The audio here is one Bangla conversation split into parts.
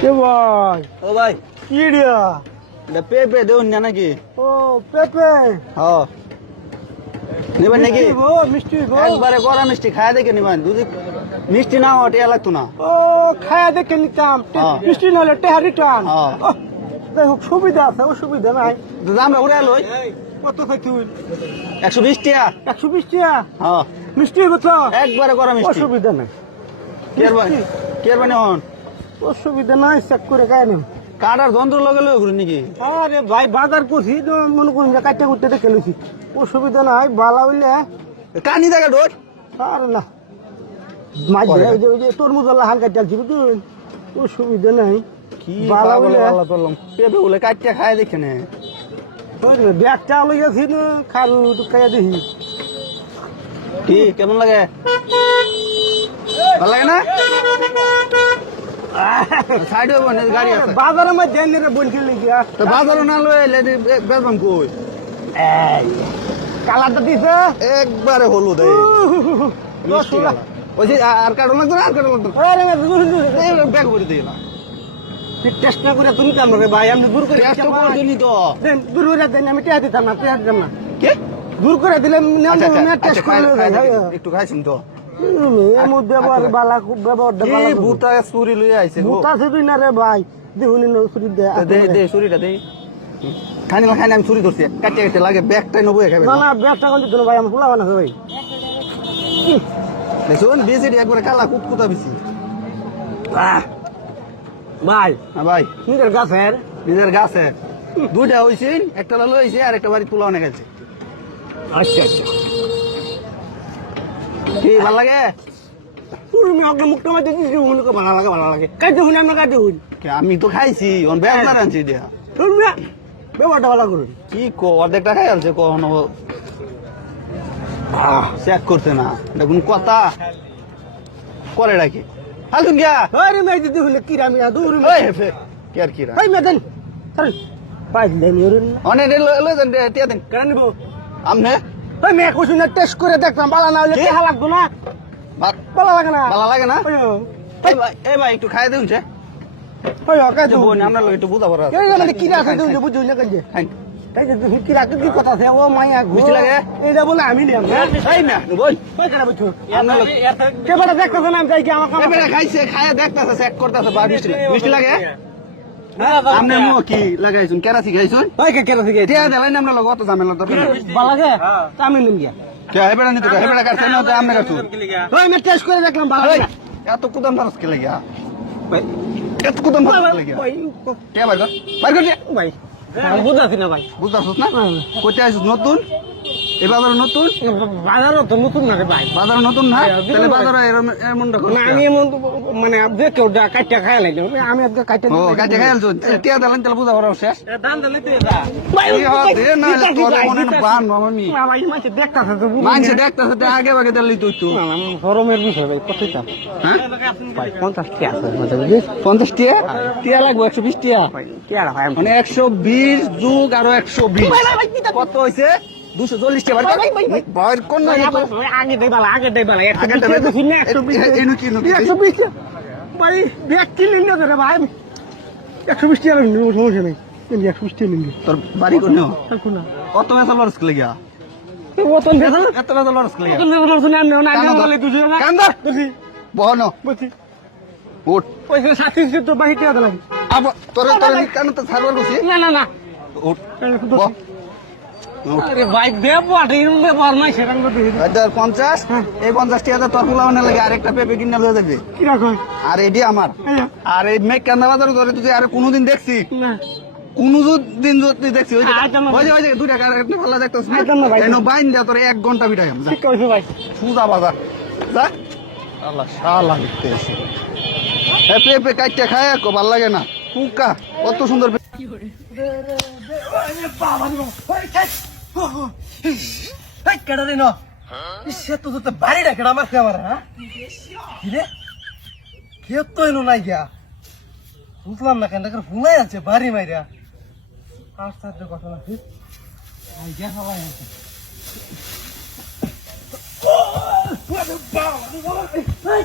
কে ভাই? ও ভাই কি রিয়া? এটা পেঁপে দেউন না নাকি? ও পেপে। হ্যাঁ নেবেন নাকি? মিষ্টি গো। একবারে কড়া মিষ্টি খায় দেখে নিবেন, যদি মিষ্টি না হয় টিয়া লাগতো না। ও খায়া দেখে নিতাম। হ্যাঁ। মিষ্টি না হলে টেহা রিটার্ন। হ্যাঁ। যাই হোক সুবিধা আছে, অসুবিধা নাই। দাম উড়ে লই কত খাইছি? 120 টাকা। 120 টাকা। হ্যাঁ মিষ্টি কত? একবারে কড়া মিষ্টি। অসুবিধা নাই। কেয়ার বানি হন অসুবিধা নাই, চেক করে খাই নিম। কাটার যন্ত্র লগে লই ঘুরে নাকি? আরে ভাই বাজার করছি তো মনে করুন যে কাটতে কুটতে দেখে লইছি। অসুবিধা নাই, বালা হইলে কানি দেখা ডোর আর না। মাছ ওই যে তরমুজ হালকা চালছি বুঝুন, অসুবিধা নাই। কি বালা পাগল হইলে আল্লাহ তোলম পেঁপে বলে কাটতে খায় দেখে নে। ব্যাগটা লইয়াছি না, খাল খাইয়া দেখি। কি কেমন লাগে? ভালো লাগে না? সাইড হইব না, গাড়ি আছে। বাজারের মধ্যে এনে বলছিল গিয়া তো বাজারও না লই এলে বেচবাম কই? কালারটা দিছে একবারে হলুদ এই মিষ্টি কালার। ওই যে আর কাটো লাগতো না, আর কাটো লাগতো না। ব্যাগ ভরে দিই না। টেস্ট না করে তুমি কাম ভাই, আমি দূর করে টেস্ট করছনি তো। দূর করে দেন, আমি টেহা দিতাম না, টেহা দিতাম না। কে? দূর করে দিলে আচ্ছা আচ্ছা টেস্ট করে একটু খাইছুন তো। এর মধ্যে আবার বালা খুব ব্যবহারটা কি বালা বুতা চুরি লই আইছে গো। বুতা শুধু না রে ভাই, দেখুন ছুরি দে দে দে চুরিটা দে। খানি খানি আমি চুরি ধরছি, কাটতে কাটতে লাগে ব্যাগটাই নবই খাবে। না না ব্যাগটা কোন দিত ভাই, আমি ফুলা বানাছে ভাই। দেখুন বেশি একবারে কালা কুতকুতা বেশি। ভাই ভাই নিজের গাছের নিজের গাছে দুইটা হয়েছে, একটা লাল হয়েছে আর একটা বাড়ি তুলা অনেক আছে। আচ্ছা আচ্ছা কি ভাল লাগে? তুমি অগ্নি মুক্ত মাঝে দিচ্ছি, উনকে ভালো লাগে ভালো লাগে। কাইতে হুন আমরা কাইতে হুন, আমি তো খাইছি, ওন ব্যাগ মার আনছি দিয়া। তুমি ব্যবহারটা ভালো করুন। কি কো অর্ধেকটা খাই আলছে কখনো চেক করতে না, এটা কোন কথা করে রাখি হালুন গিয়া। আরে মেয়ে দিদি হুন কি রামি দূর কি আর কি রা ভাই মেদেন সরি ভাই দেন ইউরিন অনেক লই দেন টিয়া দেন কেন নিব? আমনে ভাই মেয়ে কুছ না টেস্ট করে দেখলাম, ভালো না হলে কি? টেহা লাগতো না, ভালো লাগে না। ভালো লাগে না? ওই এই ভাই একটু খাই দেউন যে ওই কাইতে বোন আমরা লোক একটু বুঝা পড়া এই মানে কি রাখে তুমি বুঝুই না কাজে। তাই যে তুমি কি রাখে কি কথা আছে ও মাইয়া গো, মিষ্টি লাগে? এইটা বলে আমি নিলাম এই না বোন ভাই কেন বুঝছো আমরা লোক কে বড় দেখতেছ না আমি যাই কি আমার কাম এবারে খাইছে খায়া দেখতাছে চেক করতেছে বা মিষ্টি লাগে। আমনে মো কি লাগাইছুন কেরাসি খাইছুন ভাই কে কেন থেকে টিয়া দেলাই আমরা লোক অত ঝামেলা দরকার নাই। ভালো লাগে তা আমি নিম গিয়া কে হেবেড়া নিতে হেবেড়া কাটছে না তো আমনে কাটু ভাই আমি টেস্ট করে দেখলাম ভালো লাগে এত কুদাম ফারস কে লাগিয়া ভাই এত কুদাম ফারস কে লাগিয়া ভাই কে ভাই বাইর কর ভাই আমি বুঝাছি না ভাই, বুঝতাছস না কইতে আইছস নতুন এই বাজার নতুন বাজারও তো নতুন না রে ভাই। বাজার নতুন না তাহলে বাজার এমনটা করছ না আমি এমন মানে আপনি কেউ কাটটা খাই লাগলাম, আমি আপনি কাটতে ও কাটে খাইলছ টিয়া দেলেন তাহলে বুঝা পড়া শেষ দান দিলে তুই যা ভাই কি হবে না তোর মনে বান মামি ভাই মাঝে দেখতাছে তো মানছে দেখতাছে তে আগে ভাগে দিলি তুই তো গরমের বিষয় ভাই কত চাপ হ্যাঁ ভাই 50 টাকা আছে মধ্যে বুঝিস 50 টিয়া টিয়া লাগবে 120 টিয়া ভাই কি আর ভাই মানে 120 যোগ আরো 120 কত হইছে 240 টাকা বাইর কোন না আগে দেই বালা আগে দেই বালা আগে দেবে তো এনু কি নু 120 ভাই ব্যাগ কি নিল রে ভাই 120 টাকা নিল সমস্যা নাই, এমনি 120 টাকা নিল তোর বাড়ি কোন থাকো না কত মেসা লড়স কে লাগিয়া ওতন দেখো এত মেসা লড়স কে লাগিয়া ওতন দেখো শুনে আমি না না বলে তুই না কান্দা বুঝি বহন বুঝি উঠ পয়সা 30 তো বাহিতে আদা লাগে আব তোরে তোরে কান তো ছাড়বার বসি না না না উঠ বহ আরে ভাই দেব আটে ইনলে বার নাই সেরকম তো দেখি 50 এই 50 টাকা তোর ফুলাওনে লাগে আরেকটা পেপে কিনে লয়ে যাবে কি রাখো আর এডি আমার আর এই মেক কান্দা বাজার ধরে তুই আর কোনদিন দেখছি না দিন যদি দেখছি ওই যে 2 টাকা একটা ভালো দেখতাছ না এনো বাইন দে তোর 1 ঘন্টা বিটাই আমরা ঠিক কইছো ভাই সুদা বাজার যা আল্লাহ শালা দেখতে এসে পেপে কাটতে খায় কো ভালো লাগে না কুকা কত সুন্দর কেডা রে না সে তো তো বাড়িটা কেডা মারছে আমার হ্যাঁ কি রে কে তো এলো নাই গিয়া বুঝলাম না কেন ভুলাই আছে বাড়ি মাইরা আশ্চর্য ঘটনা আই গিয়া সবাই আছে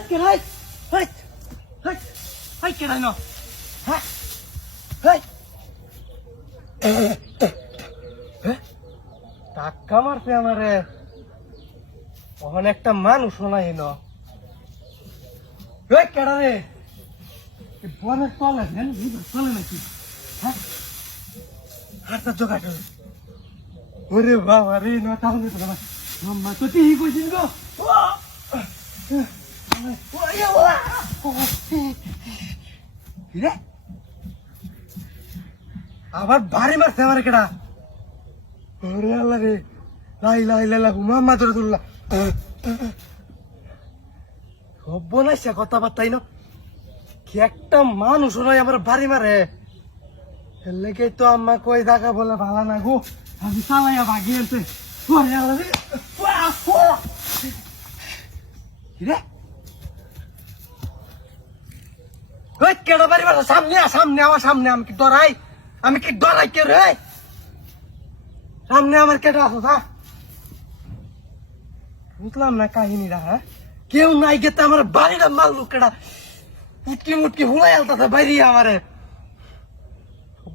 কেডাই কেডাই হ্যাঁ হেই টাক্কা মারছে আমারে ওখানে একটা মানুষ নাই ন কেডা রে বনের তলে চলে নাকি হ্যাঁ হাতটা জোগাড় ওরে বাবা রে না তাহলে তো বাবা মাম্মা তো ঠিক কইছিস গো আবার ভারী মারছে আমার কেডা ওরে আল্লাহ রে লাই লাই লাই মাম্মা ধরে তুললা হব না সে কথাবার্তাই না কি একটা মানুষ নয় আমার বাড়ি মারে লেগে তো আম্মা কই দেখা বলে ভালো না গো আমি চালাইয়া ভাগিয়ে আনতে ওরে আল্লাহ রে কিরে ওই কেডা বাড়ি মারে সামনে সামনে আমার সামনে আমি কি ডরাই কে রে সামনে আমার কেটে আসো তা বুঝলাম না কাহিনীরা হ্যাঁ কেউ নাই গেতে আমার বাড়িটা মারলু কেডা পুটকি মুটকি হুলাই আলতা বাইরে আমারে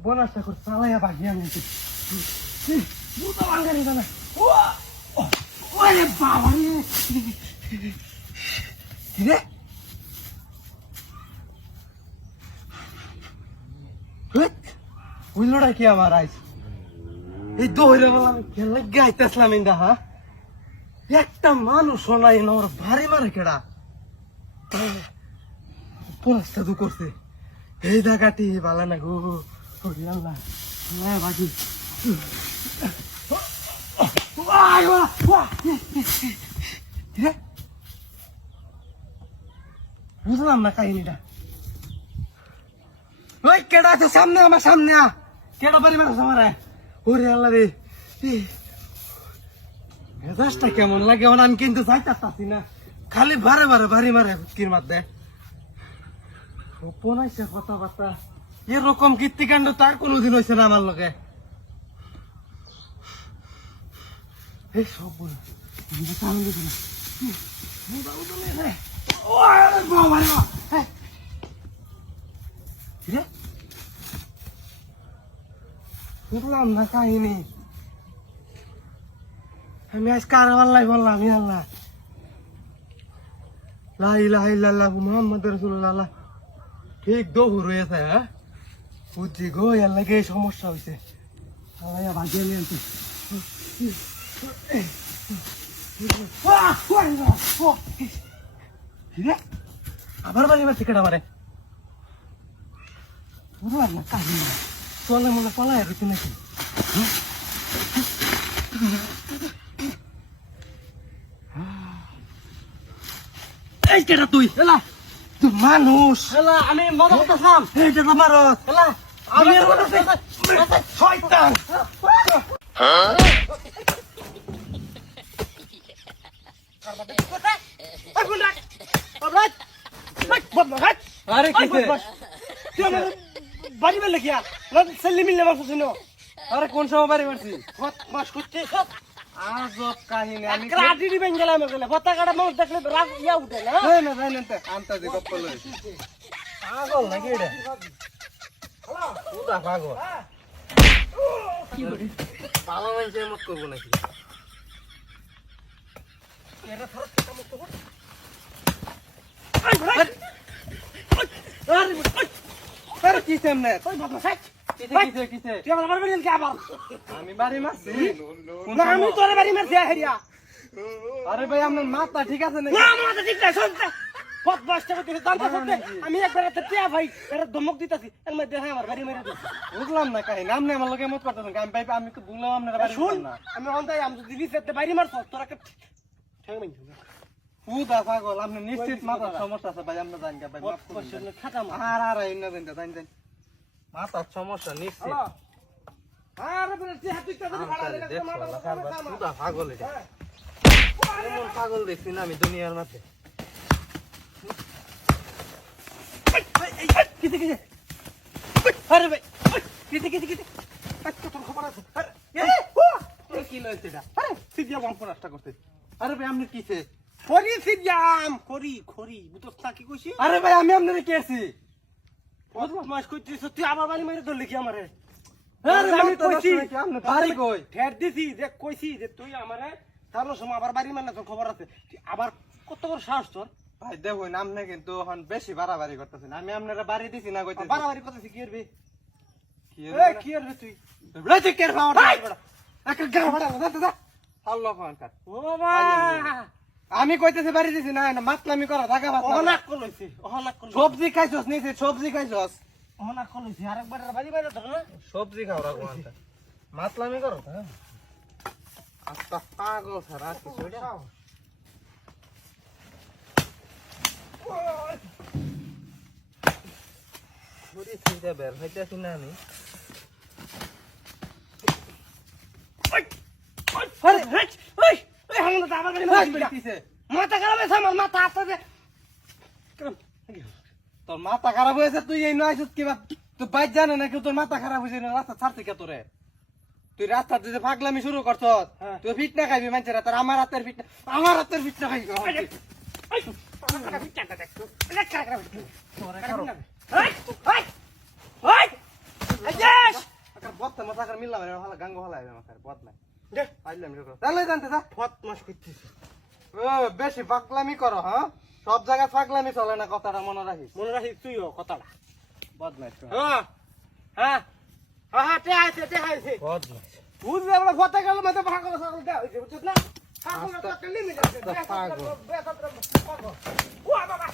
বোনাসটা করে চালাইয়া বাগি আমি বুঝা বাঙ্গারি না ওরে বাবা রে ওই লড়াই কি আমার আইস এই দৌড়ে বললাম খেলে গাইতেছিলাম ইন্দা হ্যাঁ একটা মানুষ নাই না ওর ভারী মারে কেডা পলাশটা তো করছে এই জায়গাটি ভালো না গো আল্লাহ বাকি বুঝলাম না কাহিনীটা ওই কেডা আছে সামনে আমার সামনে কেডা বাড়ি মানুষ আমার ওরে আল্লাহ রে মেজাজটা কেমন লাগে আমি কিন্তু যাইতাছি না খালি বারে বারে বাড়ি মারে কির মার দেয় গোপনাইছে কথাবার্তা এরকম কীর্তিকাণ্ড তার কোনোদিন হয়েছে না আমার লগে এই সব বুঝলাম না কাহিনী আমি আজ কার আল্লাহ বললাম আল্লাহ লা ইলাহা ইল্লাল্লাহু মুহাম্মাদুর রাসূলুল্লাহ ঠিক দৌড় হয়েছে হ্যাঁ বুঝছি গো এর লাগে সমস্যা হয়েছে আল্লাহ ভাগিয়ে নিয়ে আনতে আবার বাড়ি মারছে কেটা মারে বুঝলাম না কাহিনী চলে মনে পলায় গেছি নাকি এই কেটা তুই এলা তুই মানুষ এলা আমি মজা করতেছিলাম এইটা তো মারস এলা আমি এর মধ্যে শয়তান আরে কিসে তুই আমার বাড়ি মেলে কি সেলি মিললে মারছিস না আরে কোন সময় বাড়ি মারছি মাস করছিস আজব কাহিনী আমি ক্রাডিডি বেঙ্গলা মেলে পতাকাটা মানুষ দেখলে রাগ ইয়া উঠে না না না জানেন তো আনতা দি গপ্পল পাগল নাকি রে হ্যালো পুরা পাগল কি করে পাগল মানে মত করব নাকি এরা থর থেকে মত করব আরে কি সামনে কই বাবা সাইড কিসে তুই আমার বাড়ি মেলে কি আবার আমি বাড়ি মারছি না আমি তোরে বাড়ি মারছি হেরিয়া আরে ভাই আপনার মাথা ঠিক আছে নাকি না মাথা ঠিক নাই শুনতে কত বস্তা করতে জানতে শুনতে আমি একবার টিয়া ভাই এর ধমক দিতাছি এর মধ্যে হ্যাঁ আমার বাড়ি মেরে দিছে বুঝলাম না কাহিনী নাম নেই আমার লগে মত করতেছেন আমি ভাই আমি তো বুঝলাম আপনার বাড়ি শুন আমি অন্তাই আমি যদি দিতে বাড়ি মারছ তোরা কে ঠ্যাং মাই পুদা পাগল আপনি নিশ্চিত মাথা সমস্যা আছে ভাই আমরা জানি ভাই মাফ করুন খাতা আর আর ইন্না দেন জান মাথা সমস্যা নিশ্চিত আরে বলে টিয়া তুই তাড়াতাড়ি ভাড়া দে মাথা পুদা পাগল এটা এমন পাগল দেখছি না আমি দুনিয়ার মধ্যে কিতে কিতে আরে ভাই কিতে কিতে কিতে আচ্ছা তোর খবর আছে আরে এই কি লইছে এটা আরে সিজিয়া বম নষ্ট করতে আরে ভাই আপনি কিছে করি সিজিয়াম করি খড়ি বুতস্তা কি কইছি আরে ভাই আমি আপনারে কেছি বদমাস কইতেছ তুই আমার বাড়ি মাইরে ধরলি কি আমারে আরে আমি কইছি আপনি বাড়ি কই ঠের দিছি যে কইছি যে তুই আমারে তার সময় আবার বাড়ি মানে তোর খবর আছে তুই আবার কত বড় সাহস তোর ভাই দেখুন আপনি কিন্তু এখন বেশি বাড়াবাড়ি করতেছেন আমি আপনারা বাড়ি দিছি না কইতেছি বাড়াবাড়ি করতেছি কি করবি কি কি করবি তুই রাতে কের পাওয়া একটা গান ভাড়া দাদা আল্লাহ পাক ও বাবা আমি কইতেছি বাড়ি দিছি না না মাতলামি করা ঢাকা ভাত অহনাক কলইছি অহনাক কল সবজি খাইছস নিছে সবজি খাইছস অহনাক কলইছি আরেকবার বাড়ি মাইরে ধর না সবজি খাও রাখো আনতে মাতলামি করো আস্তা পাগল সারা কিছু এটা পুরি সিধা বের হইতাছি না আমি আরে হেচ ওই ওই হামলা তো আবার বাড়ি মাইরে দিছে মাথা খারাপ হয়েছে আমার মাথা আসতে তোর মাথা খারাপ হয়েছে তুই এই নয় কিবা তুই বাইক জানে না কেউ তোর মাথা খারাপ হয়েছে না রাস্তা ছাড়তে কে তোরে তুই রাস্তা দিতে পাগলামি শুরু করছ তুই ফিট না খাইবি মানুষের তোর আমার হাতের ফিট আমার হাতের ফিট না খাইবি বদটা মাথা করে মিললাম ভালো গাঙ্গ ভালো মাথার বদ নাই পাইলাম তাহলে জানতে যা ফত মাস করছিস ও বেশি পাগলামি করো হ্যাঁ সব জায়গায় পাগলামি চলে না কথাটা মনে রাখিস মনে রাখিস তুইও কথাটা বদমাইশ হ্যাঁ হ্যাঁ হ্যাঁ তে আইছে বদমাইশ বুঝলে আমরা ফতে গেল মতে ভাগল সাগল দেওয়া হয়েছে বুঝছিস না সাগল তো একটা লিমিট আছে পাগল। ও বাবা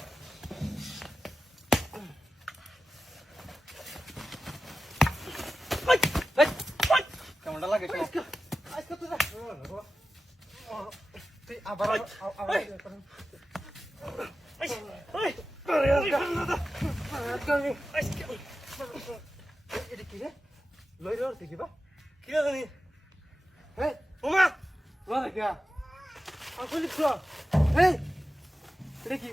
কেমনটা লাগে আজকে তুই যা তুই আবার এটা কি রে লই রোর থেকে বা কি জানি এই ওমা লরে কে আসলে তো এই এটা কি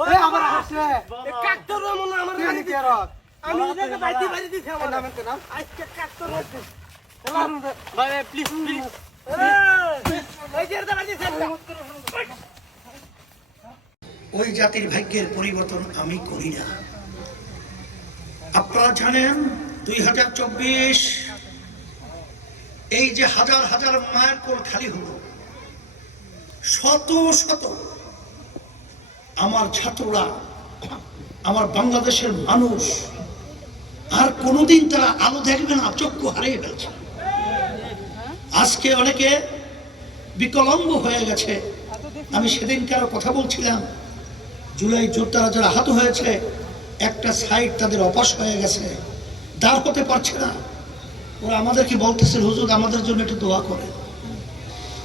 ওই আবার আসে এ কাকতর মনে আমার তুই গাড়ি কি রক আমি এটাকে বাইতে বাইরে দিছি আমার নাম এর নাম আজকে কাকতর হচ্ছে মারুন দে ভাই প্লিজ প্লিজ এই যে দাঁড়া দিছে ওই জাতির ভাগ্যের পরিবর্তন আমি করি না। আপনারা জানেন 2024 এই যে হাজার হাজার মায়ের কোল খালি হলো, শত শত আমার ছাত্ররা, আমার বাংলাদেশের মানুষ আর কোনোদিন তারা আলো দেখবে না, চক্ষু হারিয়ে ফেলছে। আজকে অনেকে বিকলাঙ্গ হয়ে গেছে। আমি সেদিনকার কথা বলছিলাম, জুলাই যোদ্ধারা যারা আহত হয়েছে, একটা সাইড তাদের অপাস হয়ে গেছে, দাঁড় হতে পারছে না। ওরা আমাদেরকে বলতেছে, হুজুর আমাদের জন্য একটু দোয়া করে।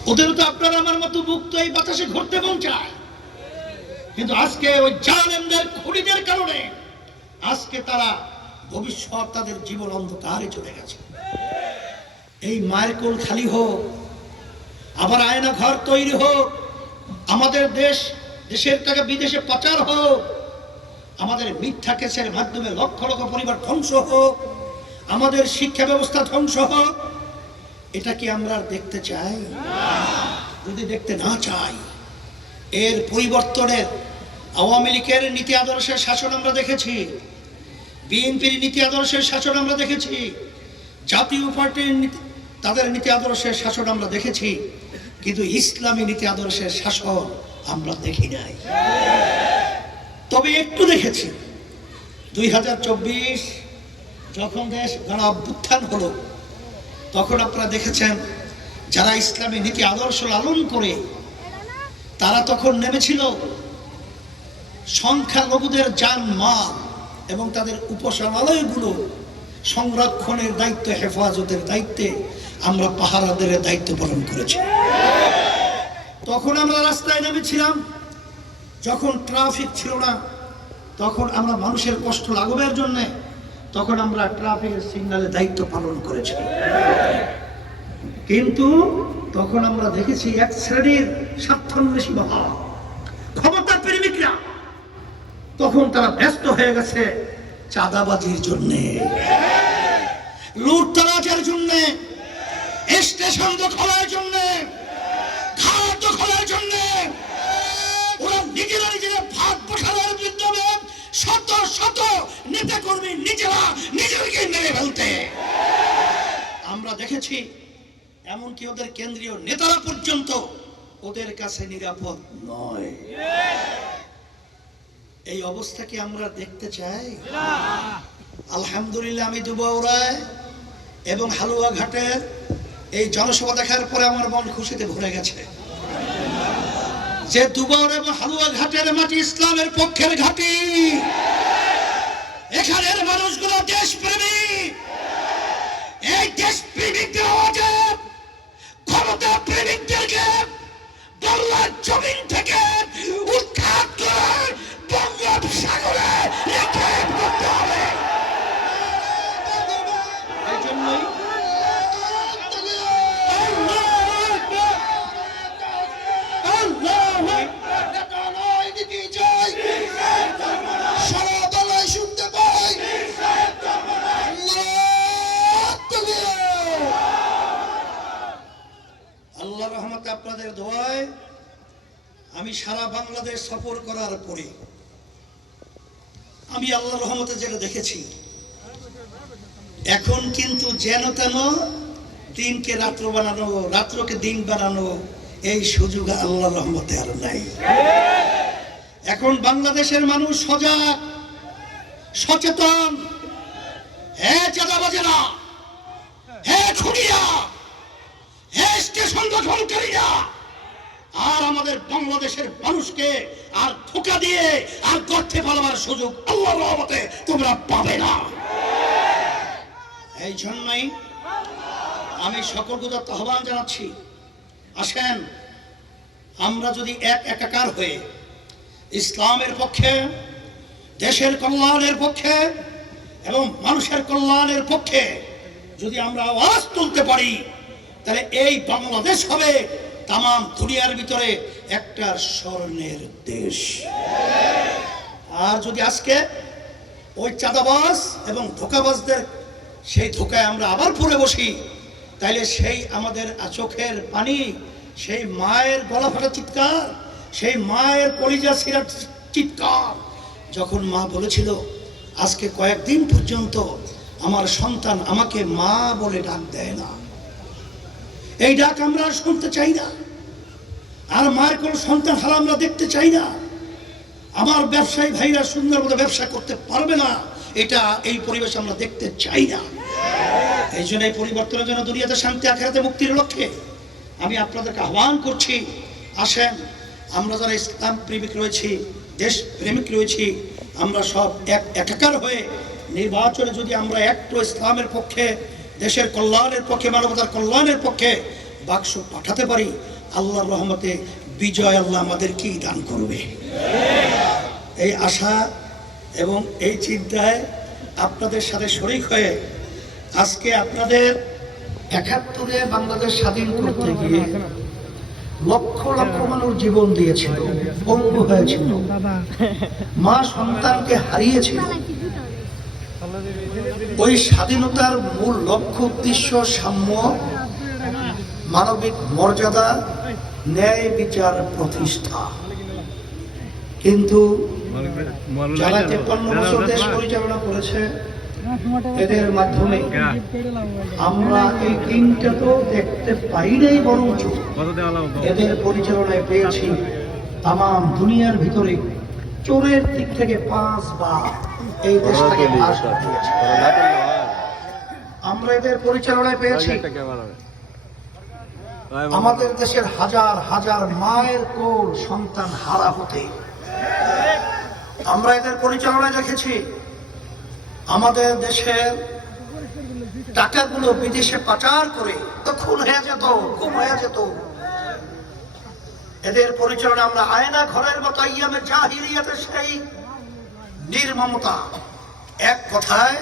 ওদেরও তো আপনারা আমার মতো মুক্ত এই বাতাসে ঘুরতে মন চায়, কিন্তু আজকে ওই জালেমদের খুনিদের কারণে আজকে তারা ভবিষ্যৎ তাদের জীবন অন্ধকারে চলে গেছে। এই মায়ের কোল খালি হোক, আবার আয়না ঘর তৈরি হোক, আমাদের দেশের টাকা বিদেশে পাচার হোক, আমাদের মিথ্যা কেসের মাধ্যমে লক্ষ লক্ষ পরিবার ধ্বংস হোক, আমাদের শিক্ষা ব্যবস্থা ধ্বংস হোক, এটা কি আমরা দেখতে চাই? যদি দেখতে না চাই, এর পরিবর্তনের আওয়ামী লীগের নীতি আদর্শের শাসন আমরা দেখেছি, বিএনপির নীতি আদর্শের শাসন আমরা দেখেছি, জাতীয় পার্টির তাদের নীতি আদর্শের শাসন আমরা দেখেছি, কিন্তু ইসলামী নীতি আদর্শের শাসন আমরা দেখি নাই। তবে একটু দেখেছি 2024 যখন দেশ গণ অভ্যুত্থান হলো, তখন আপনারা দেখেছেন যারা ইসলামী নীতি আদর্শ লালন করে তারা তখন নেমেছিল সংখ্যালঘুদের জানমাল এবং তাদের উপাসনালয়গুলো সংরক্ষণের দায়িত্ব, হেফাজতের দায়িত্বে আমরা পাহারাদের দায়িত্ব পালন করেছি। তখন আমরা রাস্তায় নেমেছিলাম, যখন ট্রাফিক ছিল না, তখন আমরা মানুষের কষ্ট লাঘবের জন্য তখন আমরা ট্রাফিকের সিগন্যালের দায়িত্ব পালন করেছি। কিন্তু তখন আমরা দেখেছি এক শ্রেণীর স্বার্থান্বেষী মহা ক্ষমতা প্রেমিকরা, তখন তারা ব্যস্ত হয়ে গেছে চাঁদাবাজির জন্যে, লুটতরাজের জন্যে, স্টেশন দখলের জন্যে, খাওয়া দখলের জন্যে। ওরা নিজেরা নিজেরা ভাগ বসানোর বিরুদ্ধে শত শত নেতা কর্মী নিজেরা নিজেদেরকে মেরে ফেলতে। আমরা দেখেছি এমনকি ওদের কেন্দ্রীয় নেতারা পর্যন্ত ওদের কাছে নিরাপদ নয়। এই অবস্থা কি আমরা দেখতে চাই? আলহামদুলিল্লাহ, আমি দুবাউড়ায় এবং হালুয়াঘাটের এই জনসভা দেখার পরে আমার মন খুশিতে ভরে গেছে যে দুবাউড়া এবং হালুয়াঘাটের মাটি ইসলামের পক্ষের ঘাঁটি। এখানের মানুষগুলো দেশপ্রেমী। এই দেশপ্রেমিকদের আওয়াজে ক্ষমতা প্রেমিকদেরকে বাংলার জমিন থেকে উৎখাত করে বঙ্গোপসাগরে রেখে করতে হবে। এই জন্যই আল্লাহ রহমতে আপনাদের দোয়ায় আমি সারা বাংলাদেশ সফর করার পরে আমি আল্লাহ রহমতে যেটা দেখেছি, এখন কিন্তু যেন তেন দিনকে রাত্র বানানো, রাত্রকে দিন বানানো এই সুযোগ আল্লাহ রহমতে আর নাই। এখন বাংলাদেশের মানুষ সজাগ, সচেতন। হে চাঁদাবাজেরা, হে খুনিয়া, হে স্টেশন দখলকারীরা, আর আমাদের বাংলাদেশের মানুষকে আর ধোঁকা দিয়ে আর গর্তে ফেলাবার সুযোগ আল্লাহর রহমতে তোমরা পাবে না। এই জন্যই আমি সকলকে আহ্বান জানাচ্ছি, আসেন আমরা যদি একাকার হয়ে ইসলামের পক্ষে, দেশের কল্যাণের পক্ষে এবং মানুষের কল্যাণের পক্ষে যদি আমরা আওয়াজ তুলতে পারি, তাহলে এই বাংলাদেশ হবে তামাম দুনিয়ার ভিতরে একটা স্বর্ণের দেশ। আর যদি আজকে ওই চাঁদাবাজ এবং ধোঁকাবাজদের সেই ধোঁকায় আমরা আবার পড়ে বসি, তাইলে সেই আমাদের চোখের পানি, সেই মায়ের গলা ফাটা চিৎকার, সেই মায়ের কলিজা ছিঁড়া চিৎকার, যখন মা বলেছিল আজকে কয়েকদিন পর্যন্ত আমার সন্তান আমাকে মা বলে ডাক দেয় না, এই ডাক আমরা আর শুনতে চাই না। আর মায়ের কোন সন্তান হারা আমরা দেখতে চাই না। আমার ব্যবসায়ী ভাইরা সুন্দর মতো ব্যবসা করতে পারবে না, এটা এই পরিবেশ আমরা দেখতে চাই না। এই জন্য এই পরিবর্তনের জন্য দুনিয়াতে শান্তি, আখিরাতে মুক্তির লক্ষ্যে আমি আপনাদেরকে আহ্বান করছি, আসেন আমরা যারা ইসলাম প্রেমিক রয়েছি, দেশ প্রেমিক রয়েছি, আমরা সব একাকার হয়ে নির্বাচনে যদি আমরা একটু ইসলামের পক্ষে, দেশের কল্যাণের পক্ষে, মানবতার কল্যাণের পক্ষে বাক্স পাঠাতে পারি, আল্লাহর রহমতে বিজয় আল্লাহ আমাদেরকেই দান করবে। এই আশা এবং এই চিন্তায় আপনাদের সাথে শরীক হয়ে আজকে আপনাদের ৭১-এ বাংলাদেশ স্বাধীন করতে গিয়ে লক্ষ লক্ষ মানুষ জীবন দিয়েছিল, পঙ্গু হয়েছিল, মা সন্তানকে হারিয়েছিল। ওই স্বাধীনতার মূল লক্ষ্য উদ্দেশ্য সাম্য, মানবিক মর্যাদা, ন্যায় বিচার প্রতিষ্ঠা। কিন্তু যারা ৫৩ বছর দেশ পরিচালনা করেছে, এদের মাধ্যমে আমরা এই দিনটা তো দেখতে পাই নাই, বরঞ্চ এদের পরিচালনায় পেয়েছি তামাম দুনিয়ার ভিতরে চোরের দিক থেকে ৫ বার এই দেশটাকে পাশ দিয়েছে। আমরা এদের পরিচালনায় পেয়েছি আমাদের দেশের হাজার হাজার মায়ের কোল সন্তান হারা হতে। আমরা এদের পরিচালনায় দেখেছি আমাদের দেশের টাকাগুলো বিদেশে পাচার করে তো খুন হয়ে যেত, গুম হয়ে যেত। এদের পরিচালনা আমরা আয়না ঘরের মতো ইয়ামে জাহিলিয়াতের সেই নির্মমতা, এক কথায়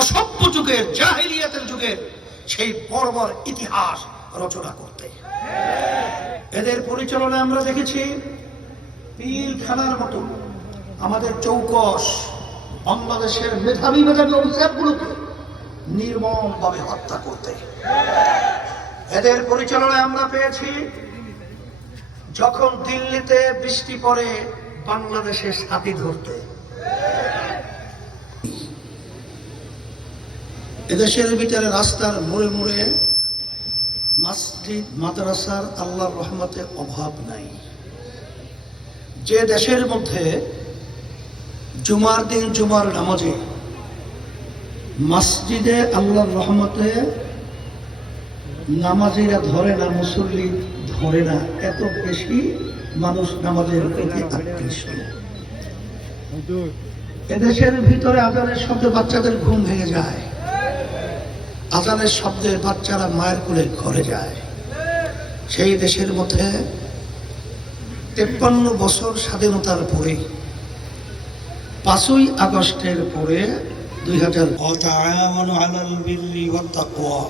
অসভ্য যুগের, জাহিলিয়াতের যুগের সেই বর্বর ইতিহাস রচনা করতে। এদের পরিচালনায় আমরা দেখেছি পিলখানার মতো আমাদের চৌকস বাংলাদেশের মেধাবী মেধাবী অফিসারগুলোকে নির্মমভাবে হত্যা করতে। এদের পরিচালনায় আমরা পেয়েছি যখন দিল্লিতে বৃষ্টি পড়ে বাংলাদেশের সাথী ধরতে, এদেশের ভিতরে রাস্তার মোড়ে মোড়ে মসজিদ মাদ্রাসার আল্লাহর রহমতে অভাব নাই। যে দেশের মধ্যে জুমার দিন জুমার নামাজে মসজিদে আল্লাহর রহমতে নামাজিরা ধরে না, মুসল্লি ধরে না, এত বেশি মানুষ নামাজের প্রতি আকৃষ্ট। এদেশের ভিতরে আজানের শব্দে বাচ্চাদের ঘুম ভেঙে যায়, আজানের শব্দে বাচ্চারা মায়ের কোলে ঘরে যায়। সেই দেশের মধ্যে 53 বছর স্বাধীনতার পরে 5ই আগস্টের পরে 2000 وتعاونوا على البر والتقوى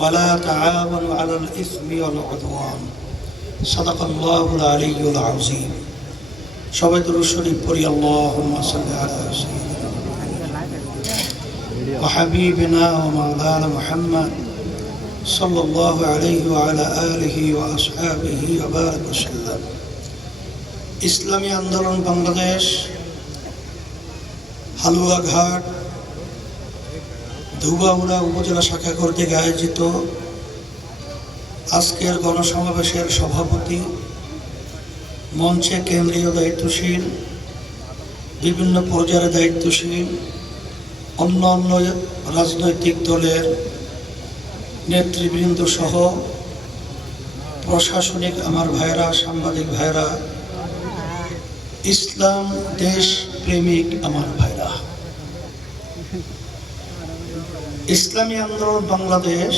ولا تعاونوا على الإثم والعدوان صدق الله العلي العظيم সবাই দুরূদ শরীফ পড়ি আল্লাহুম্মা সাল্লি আলা সাইয়্যিদিনা وحبيبنا ومولانا محمد صلى الله عليه وعلى آله وأصحابه وبارك وسلم ইসলামী আন্দোলন বাংলাদেশ হালুয়াঘাট ধুবাউড়া উপজেলা শাখা কর্তৃক আয়োজিত আজকের গণসমাবেশের সভাপতি, মঞ্চে কেন্দ্রীয় দায়িত্বশীল, বিভিন্ন পর্যায়ের দায়িত্বশীল, অন্যান্য রাজনৈতিক দলের নেতৃবৃন্দ সহ প্রশাসনিক আমার ভাইরা, সাংবাদিক ভাইরা, ইসলাম দেশ প্রেমিক আমার ভাইরা, ইসলামী আন্দোলন বাংলাদেশ